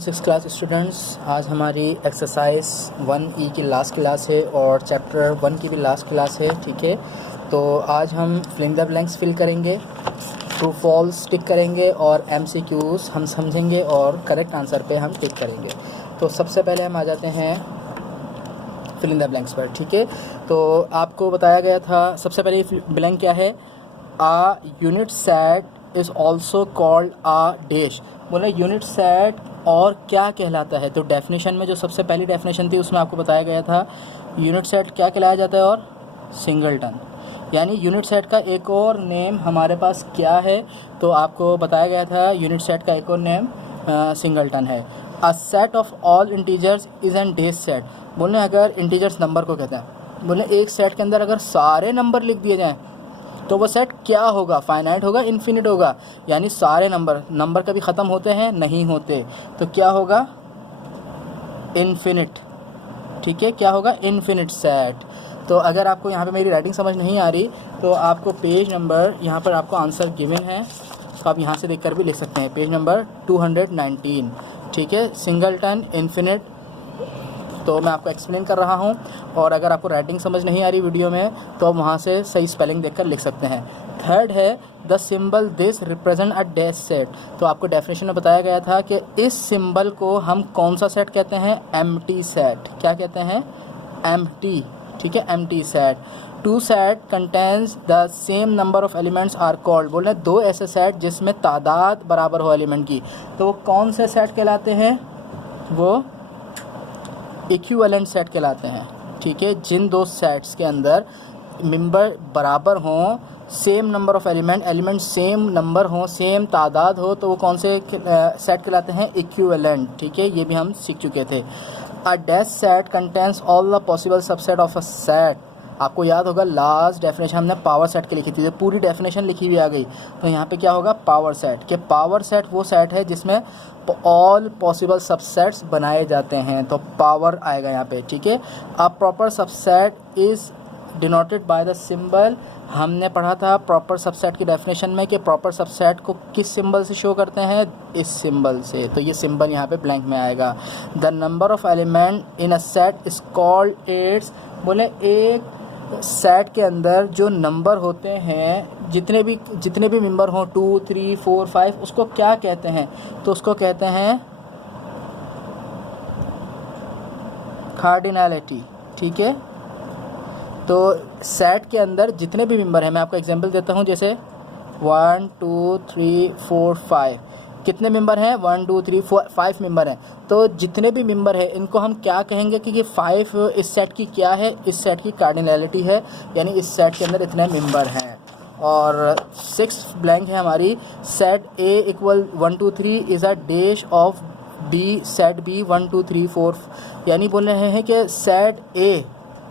Six class students, आज हमारी exercise 1E की लास्ट क्लास है और चैप्टर 1 की भी लास्ट क्लास है। ठीक है, तो आज हम फिलिंग द ब्लैंक्स फिल करेंगे, ट्रू फॉल्स टिक करेंगे और MCQs हम समझेंगे और करेक्ट आंसर पे हम टिक करेंगे। तो सबसे पहले हम आ जाते हैं फिलिंग द ब्लैंक्स पर। ठीक है, तो आपको बताया गया था सबसे पहले ब्लैंक क्या है। A unit set is also called a dash. बोले यूनिट सेट और क्या कहलाता है। तो डेफिनेशन में जो सबसे पहली डेफिनेशन थी उसमें आपको बताया गया था यूनिट सेट क्या कहलाया जाता है और सिंगलटन। यानी यूनिट सेट का एक और नेम हमारे पास क्या है, तो आपको बताया गया था यूनिट सेट का एक और नेम सिंगलटन है। A set of all integers is an dash set. बोले अगर इंटीजर्स नंबर को कहते हैं, बोले एक सेट के अंदर अगर सारे नंबर लिख दिए जाएँ तो वो सेट क्या होगा, फाइनाइट होगा, इन्फिनिट होगा। यानी सारे नंबर कभी ख़त्म होते हैं नहीं होते, तो क्या होगा, इन्फिनिट। ठीक है, क्या होगा, इन्फिनिट सेट। तो अगर आपको यहाँ पे मेरी राइटिंग समझ नहीं आ रही तो आपको पेज नंबर, यहाँ पर आपको आंसर गिवन है तो आप यहाँ से देखकर भी लिख सकते हैं, पेज नंबर 219। ठीक है, सिंगलटन, इन्फिनिट, तो मैं आपको एक्सप्लेन कर रहा हूँ। और अगर आपको राइटिंग समझ नहीं आ रही वीडियो में तो आप वहाँ से सही स्पेलिंग देखकर लिख सकते हैं। थर्ड है the symbol this represent a dash set. तो आपको डेफिनेशन में बताया गया था कि इस सिंबल को हम कौन सा सेट कहते हैं, एम्प्टी सेट। क्या कहते हैं, एम्प्टी। ठीक है, empty set. Two set contains the same number of elements are called. बोल रहे हैं दो ऐसे सेट जिसमें तादाद बराबर हो एलिमेंट की, तो वो कौन से सेट कहलाते हैं, वो इक्विवेलेंट सेट कहलाते हैं। ठीक है, जिन दो सेट्स के अंदर मेंबर बराबर हों, same number of element same number हो, सेम तादाद हो, तो वो कौन से सेट कहलाते हैं, इक्विवेलेंट। ठीक है, ये भी हम सीख चुके थे। A dash set contains all the possible subset of a set. आपको याद होगा लास्ट डेफिनेशन हमने पावर सेट की लिखी थी, तो पूरी डेफिनेशन लिखी हुई आ गई। तो यहाँ पे क्या होगा, पावर सेट। कि पावर सेट वो सेट है जिसमें ऑल पॉसिबल सबसेट्स बनाए जाते हैं, तो पावर आएगा यहाँ पे। ठीक है, a proper subset is denoted by the symbol. हमने पढ़ा था प्रॉपर सबसेट की डेफिनेशन में कि प्रॉपर सबसेट को किस सिंबल से शो करते हैं, इस सिंबल से। तो ये सिंबल यहाँ पे ब्लैंक में आएगा। The number of element in a set is called its. बोले एक सेट के अंदर जो नंबर होते हैं, जितने भी मेंबर हों, 2, 3, 4, 5, उसको क्या कहते हैं, तो उसको कहते हैं कार्डिनैलिटी। ठीक है, तो सेट के अंदर जितने भी मेंबर हैं, मैं आपको एग्जांपल देता हूं, जैसे 1, 2, 3, 4, 5 कितने मेंबर हैं, 1, 2, 3, 4, 5 मेंबर हैं। तो जितने भी मेंबर हैं इनको हम क्या कहेंगे कि ये 5 इस सेट की क्या है, इस सेट की कार्डिनैलिटी है, यानी इस सेट के अंदर इतने मेंबर हैं। और 6 ब्लैंक है हमारी, set A equal 1, 2, 3 is a dash of B set B 1, 2, 3, 4। यानी बोल रहे हैं कि सेट A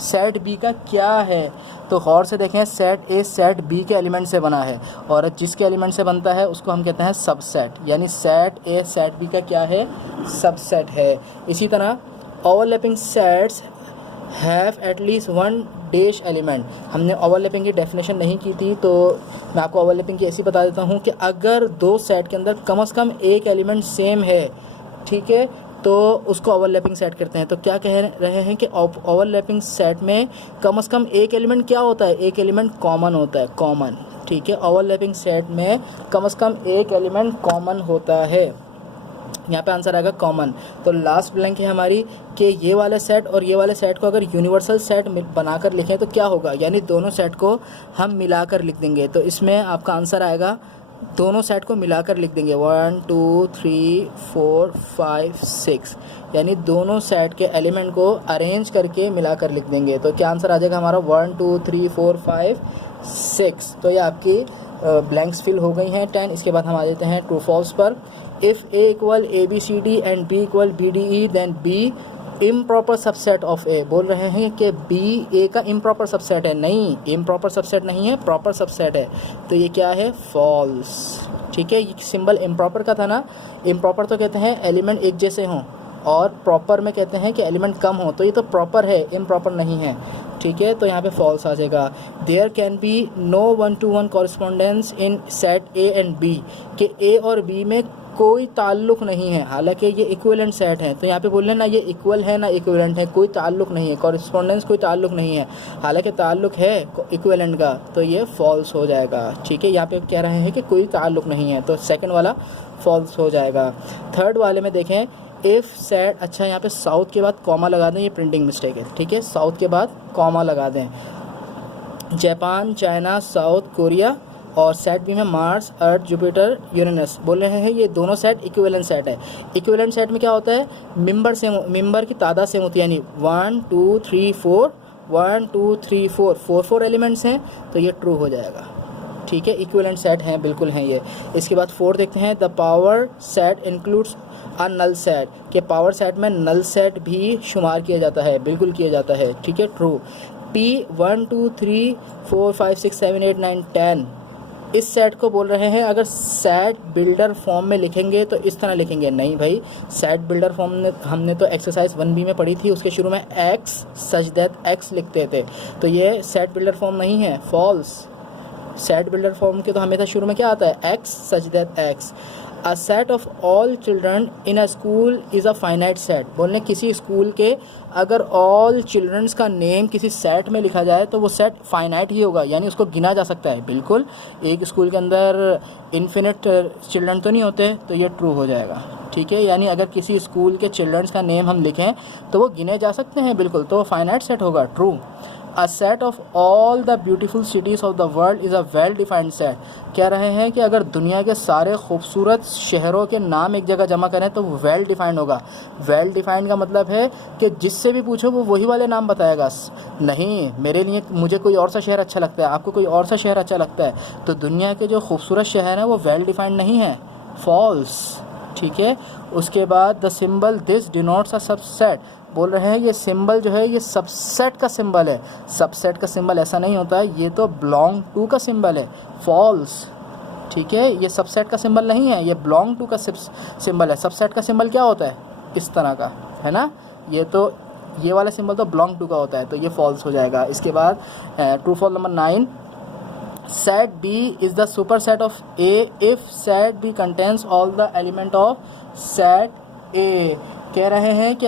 सेट बी का क्या है, तो गौर से देखें, सेट ए सेट बी के एलिमेंट से बना है और जिसके एलिमेंट से बनता है उसको हम कहते हैं सबसेट। यानी सेट ए सेट बी का क्या है, सबसेट है। इसी तरह overlapping sets have at least 1 dash element. हमने ओवरलैपिंग की डेफिनेशन नहीं की थी, तो मैं आपको ओवरलैपिंग की ऐसी बता देता हूँ कि अगर दो सेट के अंदर कम से कम एक एलिमेंट सेम है, ठीक है, तो उसको ओवरलैपिंग सेट करते हैं। तो क्या कह रहे हैं कि ओवरलैपिंग सेट में कम से कम एक एलिमेंट क्या होता है, एक एलिमेंट कॉमन होता है, कॉमन। ठीक है, ओवरलैपिंग सेट में कम से कम एक एलिमेंट कॉमन होता है। यहाँ पे आंसर आएगा कॉमन। तो लास्ट ब्लैंक है हमारी कि ये वाले सेट और ये वाले सेट को अगर यूनिवर्सल सेट बनाकर लिखें तो क्या होगा, यानी दोनों सेट को हम मिलाकर लिख देंगे। तो इसमें आपका आंसर आएगा, दोनों सेट को मिलाकर लिख देंगे 1, 2, 3, 4, 5, 6, यानी दोनों सेट के एलिमेंट को अरेंज करके मिलाकर लिख देंगे। तो क्या आंसर आ जाएगा हमारा, 1, 2, 3, 4, 5, 6। तो ये आपकी ब्लैंक्स फिल हो गई हैं 10। इसके बाद हम आ जाते हैं ट्रू फॉल्स पर। If A equal ABCD and B equal BDE then B improper subset of A। बोल रहे हैं कि B A का इम्प्रॉपर सबसेट है। नहीं, इम्प्रॉपर सबसेट नहीं है, प्रॉपर सबसेट है। तो ये क्या है, फॉल्स। ठीक है, ये सिंबल इम्प्रॉपर का था ना। इम्प्रॉपर तो कहते हैं एलिमेंट एक जैसे हों और प्रॉपर में कहते हैं कि एलिमेंट कम हो, तो ये तो प्रॉपर है, इम्प्रॉपर नहीं है। ठीक है, तो यहाँ पे फॉल्स आ जाएगा। There can be no 1-to-1 correspondence in set A and B, कि A और B में कोई ताल्लुक़ नहीं है, हालांकि ये इक्विवेलेंट सेट है। तो यहाँ पे बोल रहे हैं ना ये इक्वल है ना इक्विवेलेंट है, कोई ताल्लुक़ नहीं है, कॉरेस्पॉन्डेंस कोई ताल्लुक़ नहीं है, हालांकि ताल्लुक़ है इक्विवेलेंट का, तो ये फॉल्स हो जाएगा। ठीक है, यहाँ पे कह रहे हैं कि कोई ताल्लुक़ नहीं है, तो सेकंड वाला फॉल्स हो जाएगा। थर्ड वाले में देखें इफ़ सेट, अच्छा यहाँ पे साउथ के बाद कॉमा लगा दें, ये प्रिंटिंग मिस्टेक है। ठीक है, साउथ के बाद कॉमा लगा दें, जापान, चाइना, साउथ कोरिया, और सेट बी में मार्स, अर्थ, जुपिटर, यूरेनस बोल रहे हैं। ये दोनों सेट इक्विवेलेंट सेट है। इक्विवेलेंट सेट में क्या होता है, मेंबर की तादाद सेम होती है, यानी 1 2 3 4 1 2 3 4 4 एलिमेंट्स हैं, तो ये ट्रू हो जाएगा। ठीक है, इक्विवेलेंट सेट हैं, बिल्कुल हैं ये। इसके बाद 4 देखते हैं, the power set includes a null set, के पावर सेट में नल सेट भी शुमार किया जाता है, बिल्कुल किया जाता है। ठीक है, ट्रू। P 1 2 3 4 5 6 7 8 9 10 इस सेट को बोल रहे हैं अगर सेट बिल्डर फॉर्म में लिखेंगे तो इस तरह लिखेंगे, नहीं भाई, सेट बिल्डर फॉर्म में हमने तो एक्सरसाइज 1B में पढ़ी थी, उसके शुरू में x सच दैट x लिखते थे, तो ये सेट बिल्डर फॉर्म नहीं है, फॉल्स। सेट बिल्डर फॉर्म के तो हमेशा शुरू में क्या आता है, x such that x। A set of all children in a school is a finite set, बोलने किसी स्कूल के अगर ऑल चिल्ड्रंस का नेम किसी सेट में लिखा जाए तो वो सेट फाइनाइट ही होगा, यानी उसको गिना जा सकता है। बिल्कुल, एक स्कूल के अंदर इन्फिनिट चिल्ड्रन तो नहीं होते, तो ये ट्रू हो जाएगा। ठीक है, यानी अगर किसी स्कूल के चिल्ड्रंस का नेम हम लिखें तो वो गिने जा सकते हैं, बिल्कुल, तो वो फाइनाइट सेट होगा, true. A set of all the beautiful cities of the world is a well defined set, कह रहे हैं कि अगर दुनिया के सारे खूबसूरत शहरों के नाम एक जगह जमा करें तो वेल डिफाइंड होगा। वेल डिफाइंड का मतलब है कि जिससे भी पूछो वो वही वाले नाम बताएगा, नहीं मेरे लिए मुझे कोई और सा शहर अच्छा लगता है, आपको कोई और सा शहर अच्छा लगता है, तो दुनिया के जो खूबसूरत शहर हैं वो वेल डिफाइंड नहीं है, फॉल्स। ठीक है, उसके बाद the symbol this denotes a subset, बोल रहे हैं ये सिंबल जो है ये सबसेट का सिंबल है, सबसेट का सिंबल ऐसा नहीं होता है, ये तो बिलोंग टू का सिंबल है, फॉल्स। ठीक है, ये सबसेट का सिंबल नहीं है, ये बिलोंग टू का सिंबल है। सबसेट का सिंबल क्या होता है, इस तरह का है ना, ये वाला सिंबल तो बिलोंग टू का होता है, तो ये फॉल्स हो जाएगा। इसके बाद true for number 9, set B is the super set of A if set B contains all the element of set A, कह रहे हैं कि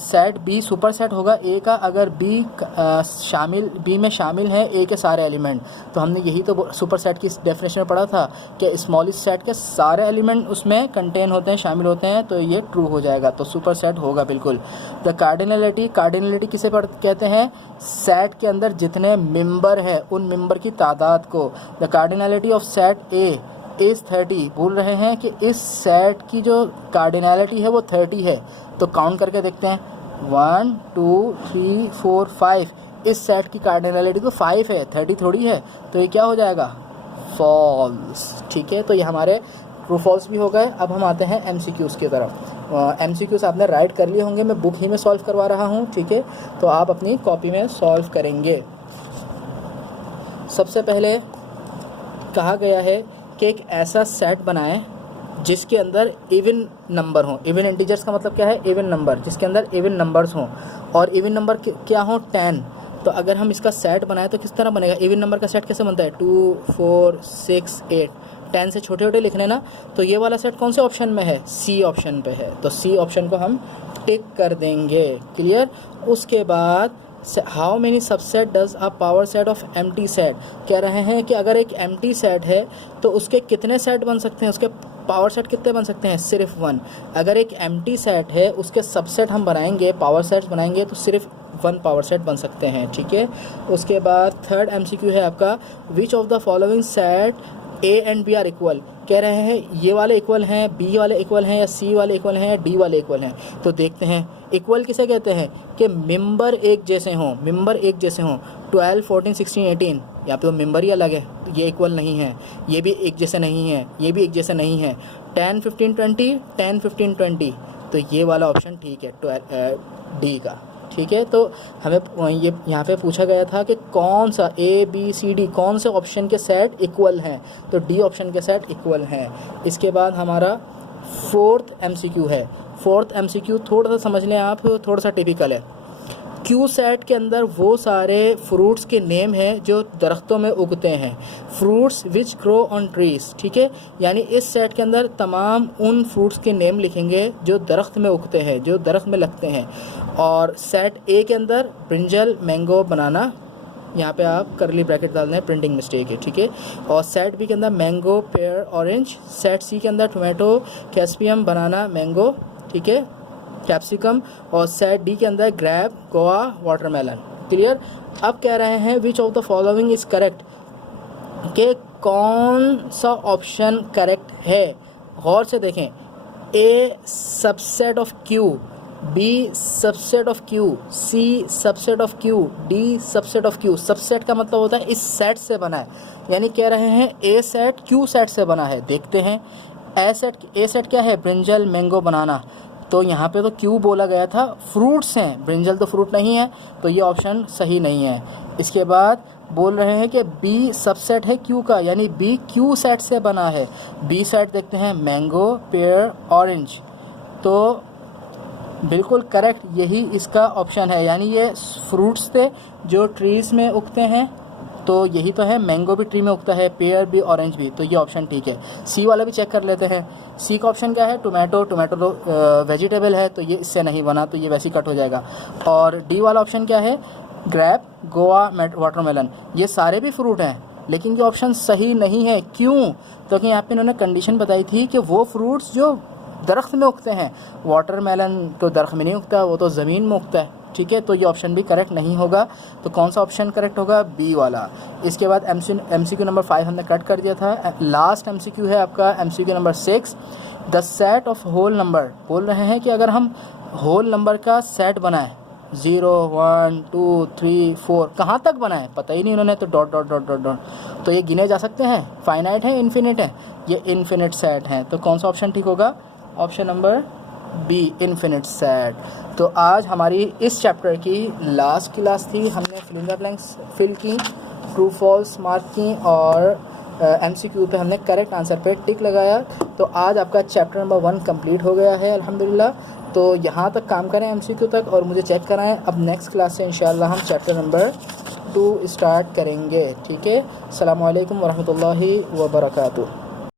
सेट B सुपर सेट होगा A का अगर B में शामिल है A के सारे एलिमेंट। तो हमने यही तो सुपर सेट की डेफिनेशन में पढ़ा था कि स्मॉलेस्ट सेट के सारे एलिमेंट उसमें कंटेन होते हैं, शामिल होते हैं, तो ये ट्रू हो जाएगा, तो सुपर सेट होगा बिल्कुल। द कार्डिनलिटी किसे कहते हैं, सेट के अंदर जितने मेंबर हैं उन मेंबर की तादाद को। The cardinality of set A is 30, बोल रहे हैं कि इस सेट की जो कार्डिनलिटी है वो 30 है, तो काउंट करके देखते हैं, 1 2 3 4 5, इस सेट की कार्डिनलिटी तो 5 है, 30 थोड़ी है, तो ये क्या हो जाएगा, फॉल्स। ठीक है, तो ये हमारे ट्रू फॉल्स भी हो गए। अब हम आते हैं MCQs की तरफ। MCQs आपने राइट कर लिए होंगे, मैं बुक ही में सॉल्व करवा रहा हूँ। ठीक है, तो आप अपनी कॉपी में सॉल्व करेंगे। सबसे पहले कहा गया है कि एक ऐसा सेट बनाएं जिसके अंदर इवन नंबर हों। इवन इंटीजर्स का मतलब क्या है, इवन नंबर, जिसके अंदर इवन नंबर्स हों, और इवन नंबर क्या हों, 10। तो अगर हम इसका सेट बनाएं तो किस तरह बनेगा, इवन नंबर का सेट कैसे बनता है, 2 4 6 8, 10 से छोटे छोटे लिखने ना, तो ये वाला सेट कौन से ऑप्शन में है, C ऑप्शन पे है, तो C ऑप्शन को हम टिक कर देंगे, क्लियर। उसके बाद how many subset does a power set of empty set, कह रहे हैं कि अगर एक एम्प्टी सेट है तो उसके कितने सेट बन सकते हैं, उसके पावर सेट कितने बन सकते हैं, सिर्फ 1। अगर एक एम्प्टी सेट है उसके सबसेट हम बनाएंगे, पावर सेट बनाएंगे, तो सिर्फ 1 पावर सेट बन सकते हैं। ठीक है, उसके बाद थर्ड MCQ है आपका, which of the following set A and B are equal, कह रहे हैं ये वाले इक्वल हैं, B वाले इक्वल हैं, या C वाले इक्वल हैं, या D वाले इक्वल हैं। तो देखते हैं इक्वल किसे कहते हैं कि मेंबर एक जैसे हों, 12 14 16 18, यहाँ पे तो मेंबर ही अलग है, ये इक्वल नहीं है, ये भी एक जैसे नहीं है, ये भी एक जैसे नहीं है, 10 15 20 10 15 20, तो ये वाला ऑप्शन ठीक है, D का। ठीक है, तो हमें ये यहाँ पे पूछा गया था कि कौन सा ABCD कौन से ऑप्शन के सेट इक्वल हैं, तो D ऑप्शन के सेट इक्वल हैं। इसके बाद हमारा फोर्थ MCQ है। फोर्थ MCQ थोड़ा सा समझ लें आप, थोड़ा सा टिपिकल है। क्यू सेट के अंदर वो सारे फ्रूट्स के नेम हैं जो दरख्तों में उगते हैं, fruits which grow on trees, ठीक है। यानी इस सेट के अंदर तमाम उन फ्रूट्स के नेम लिखेंगे जो दरख्त में उगते हैं, जो दरख्त में लगते हैं। और सेट ए के अंदर ब्रिंजल, मैंगो, बनाना, यहाँ पे आप करली ब्रैकेट डाल दें, प्रिंटिंग मिस्टेक है, ठीक है। और सेट बी के अंदर मैंगो, पेयर, ऑरेंज। सेट सी के अंदर टोमेटो, कैस्पियम, बनाना, मैंगो, ठीक है, कैप्सिकम। और सेट डी के अंदर ग्रेप, गोवा, वाटरमेलन। क्लियर। अब कह रहे हैं which of the following is correct, कि कौन सा ऑप्शन करेक्ट है। गौर से देखें, A subset of Q, B subset of Q, C subset of Q, D subset of Q. Subset का मतलब होता है इस सेट से बना है, यानी कह रहे हैं ए सेट क्यू सेट से बना है। देखते हैं ए सेट क्या है, ब्रिंजल, मैंगो, बनाना। तो यहाँ पे तो क्यू बोला गया था, फ्रूट्स हैं, ब्रिंजल तो फ्रूट नहीं है, तो ये ऑप्शन सही नहीं है। इसके बाद बोल रहे हैं कि बी सबसेट है क्यू का, यानी बी क्यू सेट से बना है। बी सेट देखते हैं, मैंगो, पेयर, ऑरेंज। तो बिल्कुल करेक्ट यही इसका ऑप्शन है, यानी ये फ्रूट्स थे जो ट्रीज़ में उगते हैं, तो यही तो है। मैंगो भी ट्री में उगता है, पेयर भी, ऑरेंज भी, तो ये ऑप्शन ठीक है। सी वाला भी चेक कर लेते हैं। सी का ऑप्शन क्या है, टोमेटो। टोमेटो तो वेजिटेबल है, तो ये इससे नहीं बना, तो ये वैसे ही कट हो जाएगा। और डी वाला ऑप्शन क्या है, ग्रेप, गोवा, वाटरमेलन। ये सारे भी फ्रूट हैं, लेकिन ये ऑप्शन सही नहीं है। क्यों? क्योंकि यहाँ पे इन्होंने कंडीशन बताई थी कि वो फ्रूट्स जो दरख्त में उगते हैं, वाटरमेलन तो दरख्त में नहीं उगता, वो तो ज़मीन में उगता है, ठीक है। तो ये ऑप्शन भी करेक्ट नहीं होगा। तो कौन सा ऑप्शन करेक्ट होगा, बी वाला। इसके बाद MCQ नंबर 5 हमने कट कर दिया था। लास्ट MCQ है आपका MCQ number 6, the set of whole number. बोल रहे हैं कि अगर हम होल नंबर का सेट बनाएं, 0, 1, 2, 3, 4, कहाँ तक बनाएं पता ही नहीं उन्होंने, तो dot dot dot dot dot. तो ये गिने जा सकते हैं, फाइनाइट है, इन्फिनिट है, ये इन्फिनिट सेट हैं। तो कौन सा ऑप्शन ठीक होगा, option number B, infinite set. तो आज हमारी इस चैप्टर की लास्ट क्लास थी। हमने fill in the blanks fill की, ट्रू फॉल्स मार्क की, और MCQ पे हमने करेक्ट आंसर पे टिक लगाया। तो आज आपका चैप्टर नंबर 1 कंप्लीट हो गया है अल्हम्दुलिल्लाह। तो यहाँ तक काम करें MCQ तक, और मुझे चेक कराएं। अब नेक्स्ट क्लास से इंशाल्लाह हम चैप्टर नंबर 2 स्टार्ट करेंगे, ठीक है। अस्सलामु अलैकुम वरहमतुल्लाहि वबरकातुहू।